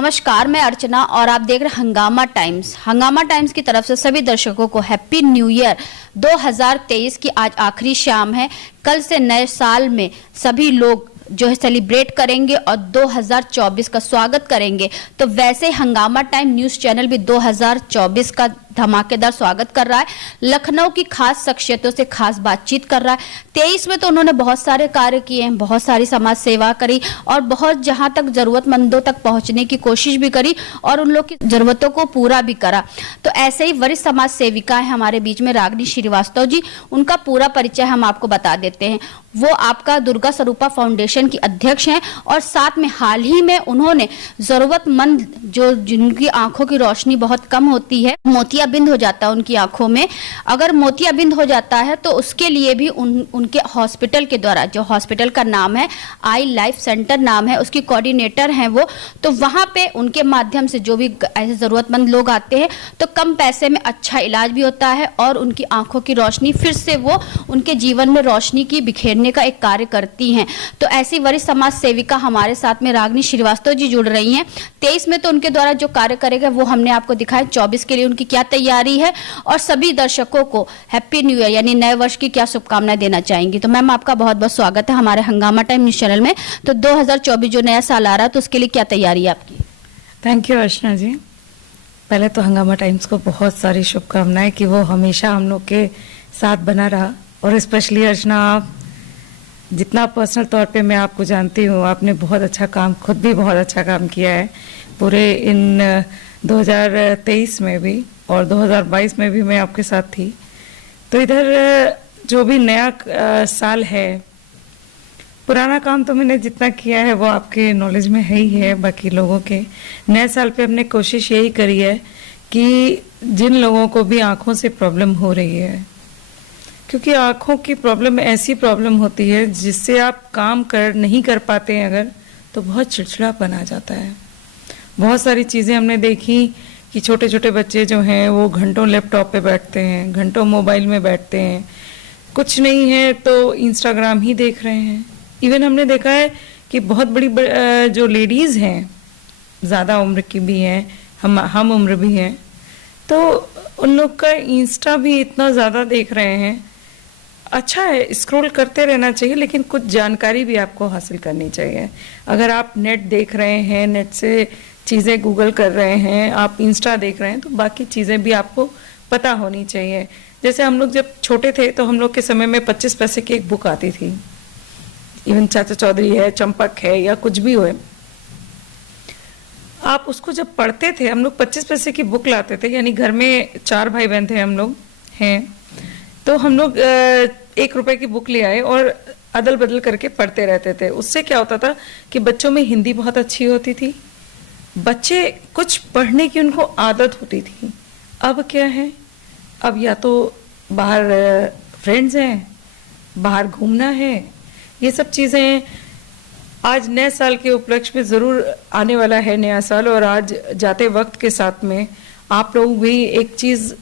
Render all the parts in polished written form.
नमस्कार, मैं अर्चना और आप देख रहे हैं हंगामा टाइम्स। हंगामा टाइम्स की तरफ से सभी दर्शकों को हैप्पी न्यू ईयर 2023 की आज आखिरी शाम है। कल से नए साल में सभी लोग जो है सेलिब्रेट करेंगे और 2024 का स्वागत करेंगे। तो वैसे हंगामा टाइम न्यूज़ चैनल भी 2024 का धमाकेदार स्वागत कर रहा है। लखनऊ की खास शख्सियतों से खास बातचीत कर रहा है। 23 में तो उन्होंने बहुत सारे कार्य किए हैं, बहुत सारी समाज सेवा करी और बहुत जहां तक जरूरतमंदों तक पहुंचने की कोशिश भी करी और उन लोग की जरूरतों को पूरा भी करा। तो ऐसे ही वरिष्ठ समाज सेविका है हमारे बीच में रागिनी श्रीवास्तव जी। उनका पूरा परिचय हम आपको बता देते हैं। वो आपका दुर्गा स्वरूपा फाउंडेशन की अध्यक्ष हैं और साथ में हाल ही में उन्होंने जरूरतमंद जो जिनकी आंखों की रोशनी बहुत कम होती है, मोतियाबिंद हो जाता है उनकी आंखों में, अगर मोतियाबिंद हो जाता है तो उसके लिए भी उनके हॉस्पिटल के द्वारा, जो हॉस्पिटल का नाम है आई लाइफ सेंटर नाम है, उसकी कोऑर्डिनेटर हैं वो, तो वहां पे उनके माध्यम से जो भी ऐसे जरूरतमंद लोग आते हैं तो कम पैसे में अच्छा इलाज भी होता है और उनकी आंखों की रोशनी फिर से वो उनके जीवन में रोशनी की बिखेरने का एक कार्य करती हैं। तो ऐसी वरिष्ठ समाज सेविका हमारे साथ में रागिनी श्रीवास्तव जी जुड़ रही हैं। 23 में तो उनके द्वारा जो कार्य करेगा वो हमने आपको दिखाया। 24 के लिए उनकी क्या तैयारी है और सभी दर्शकों को हैप्पी न्यू ईयर यानी नए वर्ष की क्या शुभकामनाएं देना चाहेंगी। तो मैम आपका बहुत बहुत स्वागत है हमारे हंगामा टाइम न्यूज चैनल में। तो 2024 जो नया साल आ रहा है तो उसके लिए क्या तैयारी है आपकी? थैंक यू अर्चना जी। पहले तो हंगामा टाइम्स को बहुत सारी शुभकामनाएं कि वो हमेशा हम लोग के साथ बना रहा। और स्पेशली अर्चना, आप जितना पर्सनल तौर पे मैं आपको जानती हूँ, आपने बहुत अच्छा काम, खुद भी बहुत अच्छा काम किया है पूरे इन 2023 में भी और 2022 में भी मैं आपके साथ थी। तो इधर जो भी नया साल है, पुराना काम तो मैंने जितना किया है वो आपके नॉलेज में है ही है। बाकी लोगों के नए साल पे हमने कोशिश यही करी है कि जिन लोगों को भी आंखों से प्रॉब्लम हो रही है, क्योंकि आंखों की प्रॉब्लम ऐसी प्रॉब्लम होती है जिससे आप काम नहीं कर पाते हैं अगर, तो बहुत चिड़चिड़ापन आ जाता है। बहुत सारी चीज़ें हमने देखी कि छोटे छोटे बच्चे जो हैं वो घंटों लैपटॉप पे बैठते हैं, घंटों मोबाइल में बैठते हैं, कुछ नहीं है तो इंस्टाग्राम ही देख रहे हैं। इवन हमने देखा है कि बहुत बड़ी जो लेडीज़ हैं, ज़्यादा उम्र की भी हैं, हम उम्र भी हैं, तो उन लोग का इंस्टा भी इतना ज़्यादा देख रहे हैं। अच्छा है, स्क्रॉल करते रहना चाहिए, लेकिन कुछ जानकारी भी आपको हासिल करनी चाहिए। अगर आप नेट देख रहे हैं, नेट से चीज़ें गूगल कर रहे हैं, आप इंस्टा देख रहे हैं, तो बाकी चीज़ें भी आपको पता होनी चाहिए। जैसे हम लोग जब छोटे थे तो हम लोग के समय में 25 पैसे की एक बुक आती थी। इवन चाचा चौधरी है, चंपक है या कुछ भी हो, आप उसको जब पढ़ते थे, हम लोग 25 पैसे की बुक लाते थे, यानी घर में 4 भाई बहन थे हम लोग हैं, तो हम लोग 1 रुपए की बुक ले आए और अदल बदल करके पढ़ते रहते थे। उससे क्या होता था कि बच्चों में हिंदी बहुत अच्छी होती थी, बच्चे कुछ पढ़ने की उनको आदत होती थी। अब क्या है, अब या तो बाहर फ्रेंड्स हैं, बाहर घूमना है, ये सब चीज़ें। आज नए साल के उपलक्ष्य में ज़रूर आने वाला है नया साल, और आज जाते वक्त के साथ में आप लोग भी एक चीज़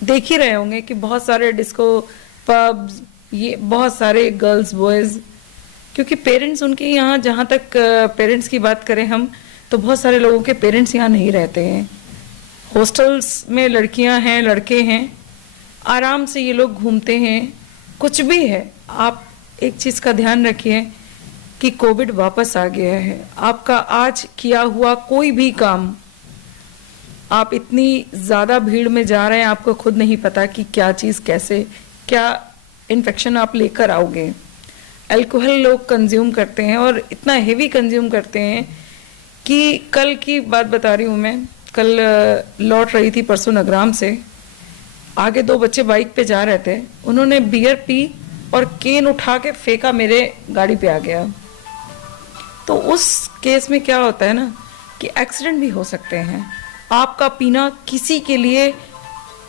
देख ही रहे होंगे कि बहुत सारे डिस्को पब्स, ये बहुत सारे गर्ल्स बॉयज़, क्योंकि पेरेंट्स उनके यहाँ, जहाँ तक पेरेंट्स की बात करें हम, तो बहुत सारे लोगों के पेरेंट्स यहाँ नहीं रहते हैं। हॉस्टल्स में लड़कियाँ हैं, लड़के हैं, आराम से ये लोग घूमते हैं। कुछ भी है, आप एक चीज़ का ध्यान रखिए कि कोविड वापस आ गया है। आपका आज किया हुआ कोई भी काम, आप इतनी ज़्यादा भीड़ में जा रहे हैं, आपको खुद नहीं पता कि क्या चीज़ कैसे, क्या इन्फेक्शन आप लेकर आओगे। अल्कोहल लोग कंज्यूम करते हैं और इतना हेवी कंज्यूम करते हैं कि कल की बात बता रही हूँ मैं, कल लौट रही थी परसों नगराम से, आगे 2 बच्चे बाइक पे जा रहे थे, उन्होंने बियर पी और केन उठा के फेंका, मेरे गाड़ी पे आ गया। तो उस केस में क्या होता है ना कि एक्सीडेंट भी हो सकते हैं। आपका पीना किसी के लिए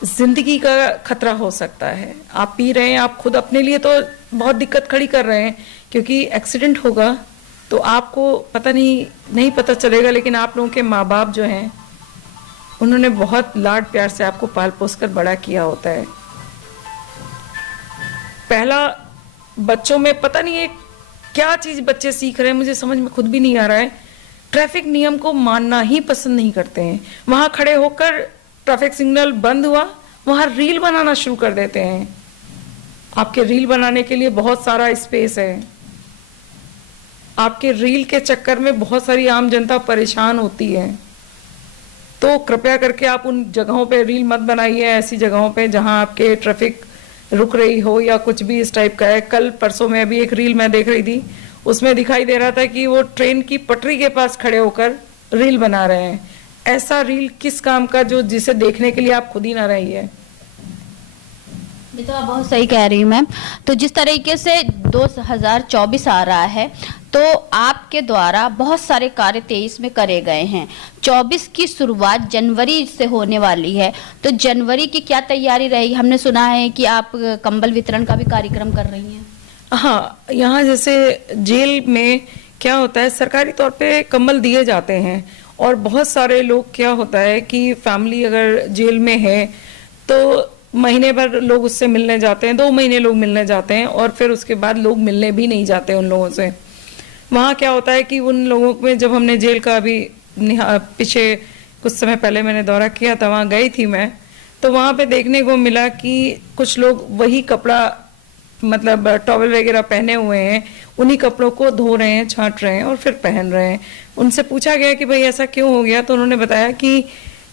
जिंदगी का खतरा हो सकता है। आप पी रहे हैं, आप खुद अपने लिए तो बहुत दिक्कत खड़ी कर रहे हैं, क्योंकि एक्सीडेंट होगा तो आपको पता नहीं पता चलेगा, लेकिन आप लोगों के माँ बाप जो हैं उन्होंने बहुत लाड प्यार से आपको पाल पोस कर बड़ा किया होता है। पहला बच्चों में पता नहीं है क्या चीज़ बच्चे सीख रहे हैं, मुझे समझ में खुद भी नहीं आ रहा है। ट्रैफिक नियम को मानना ही पसंद नहीं करते हैं। वहां खड़े होकर ट्रैफिक सिग्नल बंद हुआ, वहां रील बनाना शुरू कर देते हैं। आपके रील बनाने के लिए बहुत सारा स्पेस है, आपके रील के चक्कर में बहुत सारी आम जनता परेशान होती है। तो कृपया करके आप उन जगहों पे रील मत बनाइए, ऐसी जगहों पे जहां आपके ट्रैफिक रुक रही हो या कुछ भी इस टाइप का है। कल परसों में अभी एक रील मैं देख रही थी, उसमें दिखाई दे रहा था कि वो ट्रेन की पटरी के पास खड़े होकर रील बना रहे हैं। ऐसा रील किस काम का जो जिसे देखने के लिए आप खुद ही ना रहिए। ये तो आप बहुत सही कह रही हूँ मैम। तो जिस तरीके से 2024 आ रहा है, तो आपके द्वारा बहुत सारे कार्य 23 में करे गए हैं। 24 की शुरुआत जनवरी से होने वाली है, तो जनवरी की क्या तैयारी रहेगी? हमने सुना है कि आप कंबल वितरण का भी कार्यक्रम कर रही हैं। हाँ, यहाँ जैसे जेल में क्या होता है, सरकारी तौर पे कंबल दिए जाते हैं और बहुत सारे लोग, क्या होता है कि फैमिली अगर जेल में है तो महीने भर लोग उससे मिलने जाते हैं, 2 महीने लोग मिलने जाते हैं और फिर उसके बाद लोग मिलने भी नहीं जाते उन लोगों से। वहाँ क्या होता है कि उन लोगों में, जब हमने जेल का अभी पीछे कुछ समय पहले मैंने दौरा किया था, वहाँ गई थी मैं, तो वहाँ पे देखने को मिला कि कुछ लोग वही कपड़ा, मतलब टॉवल वगैरह पहने हुए हैं, उन्हीं कपड़ों को धो रहे हैं, छांट रहे हैं और फिर पहन रहे हैं। उनसे पूछा गया कि भाई ऐसा क्यों हो गया, तो उन्होंने बताया कि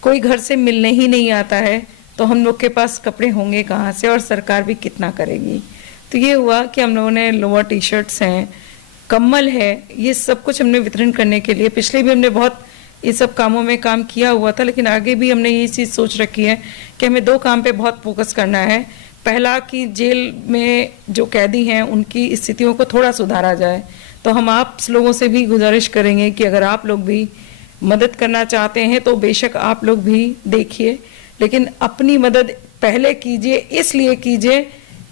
कोई घर से मिलने ही नहीं आता है, तो हम लोग के पास कपड़े होंगे कहाँ से और सरकार भी कितना करेगी। तो ये हुआ कि हम लोगों ने लोअर टी शर्ट्स हैं, कम्बल है, ये सब कुछ हमने वितरण करने के लिए, पिछले भी हमने बहुत ये सब कामों में काम किया हुआ था, लेकिन आगे भी हमने ये चीज़ सोच रखी है कि हमें 2 काम पे बहुत फोकस करना है। पहला कि जेल में जो कैदी हैं उनकी स्थितियों को थोड़ा सुधारा जाए। तो हम आप लोगों से भी गुजारिश करेंगे कि अगर आप लोग भी मदद करना चाहते हैं तो बेशक आप लोग भी देखिए, लेकिन अपनी मदद पहले कीजिए, इसलिए कीजिए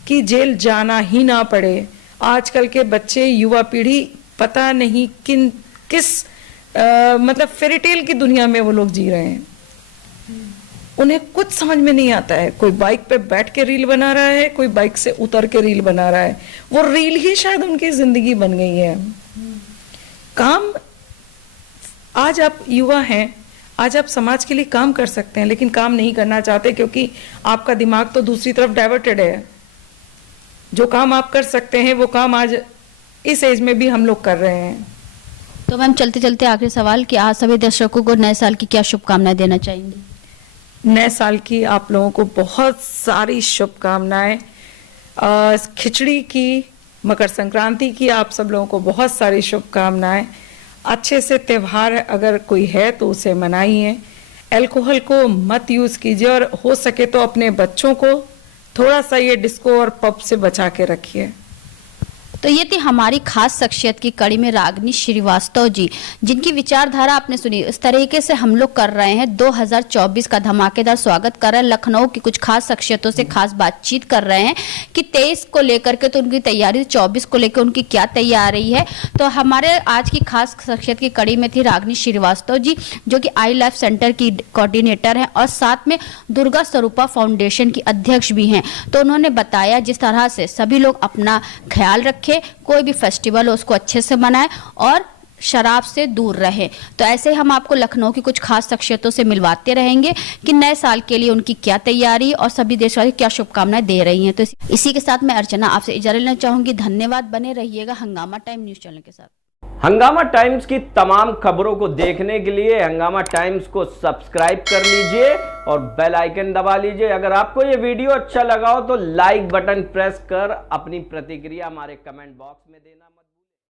कि जेल जाना ही ना पड़े। आजकल के बच्चे, युवा पीढ़ी पता नहीं किस मतलब फेरीटेल की दुनिया में वो लोग जी रहे हैं। उन्हें कुछ समझ में नहीं आता है। कोई बाइक पे बैठ के रील बना रहा है, कोई बाइक से उतर के रील बना रहा है। वो रील ही शायद उनकी जिंदगी बन गई है। काम, आज आप युवा हैं, आज आप समाज के लिए काम कर सकते हैं, लेकिन काम नहीं करना चाहते क्योंकि आपका दिमाग तो दूसरी तरफ डाइवर्टेड है। जो काम आप कर सकते हैं वो काम आज इस एज में भी हम लोग कर रहे हैं। तो मैम चलते चलते आखिरी सवाल कि आज सभी दर्शकों को नए साल की क्या शुभकामनाएं देना चाहेंगी? नए साल की आप लोगों को बहुत सारी शुभकामनाएं। खिचड़ी की, मकर संक्रांति की आप सब लोगों को बहुत सारी शुभकामनाएं। अच्छे से त्यौहार अगर कोई है तो उसे मनाइए। अल्कोहल को मत यूज कीजिए और हो सके तो अपने बच्चों को थोड़ा सा ये डिस्को और पब से बचा के रखिए। तो ये थी हमारी खास शख्सियत की कड़ी में रागिनी श्रीवास्तव जी, जिनकी विचारधारा आपने सुनी। इस तरीके से हम लोग कर रहे हैं 2024 का धमाकेदार स्वागत कर रहे हैं। लखनऊ की कुछ खास शख्सियतों से खास बातचीत कर रहे हैं कि 23 को लेकर के तो उनकी तैयारी, 24 को लेकर उनकी क्या तैयारी है। तो हमारे आज की खास शख्सियत की कड़ी में थी रागिनी श्रीवास्तव जी, जो कि आई लाइफ सेंटर की कोऑर्डिनेटर हैं और साथ में दुर्गा स्वरूपा फाउंडेशन की अध्यक्ष भी हैं। तो उन्होंने बताया जिस तरह से सभी लोग अपना ख्याल रखें, कोई भी फेस्टिवल हो उसको अच्छे से मनाएं और शराब से दूर रहे। तो ऐसे हम आपको लखनऊ की कुछ खास शख्सियतों से मिलवाते रहेंगे कि नए साल के लिए उनकी क्या तैयारी और सभी देशवासी क्या शुभकामनाएं दे रही हैं। तो इसी के साथ मैं अर्चना आपसे इजाजत लेना चाहूंगी। धन्यवाद। बने रहिएगा हंगामा टाइम न्यूज चैनल के साथ। हंगामा टाइम्स की तमाम खबरों को देखने के लिए हंगामा टाइम्स को सब्सक्राइब कर लीजिए और बेल आइकन दबा लीजिए। अगर आपको ये वीडियो अच्छा लगा हो तो लाइक बटन प्रेस कर अपनी प्रतिक्रिया हमारे कमेंट बॉक्स में देना मत